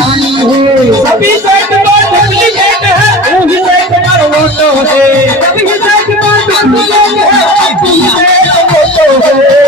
सभी साइड पर डुप्लीकेट है, वही साइड पर वोटो है। सभी साइड पर डुप्लीकेट है, वही साइड वोटो है।